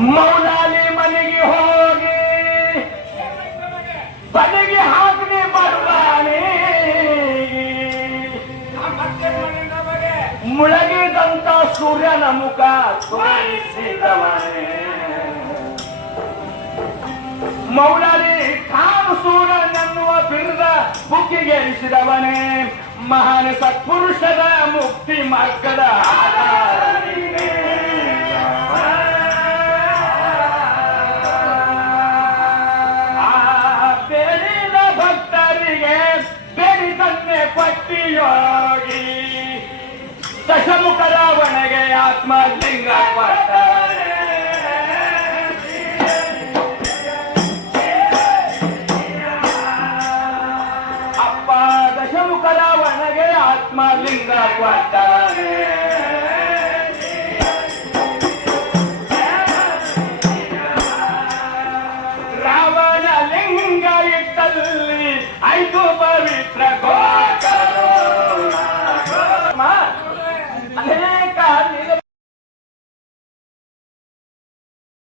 ಮೌಲಾಲಿ ಮನೆಗೆ ಹೋಗಿ. ಮನೆಗೆ ಹಾಕಿ ಬರುವಾನೆ ಮುಳಗಿದಂತ ಸೂರ್ಯನ ಮುಖ ತೋರಿಸಿದವನೇ. ಮೌಲಾಲಿ ತಾನು ಸೂರ್ಯನನ್ನುವ ಬಿರುದ ಬುಕ್ಕಿಗೇರಿಸಿದವನೇ. ಮಹಾನ್ ಸತ್ಪುರುಷದ ಮುಕ್ತಿ ಮಾರ್ಗದ ಬೇಡಿದನ್ನೇ ದಶಮುಖದ ಒಣಗೆ ಆತ್ಮಲಿಂಗ. ಅಪ್ಪ ದಶಮುಖದ ಒಣಗೆ ಆತ್ಮಲಿಂಗ ಕೊಟ್ಟಾರೆ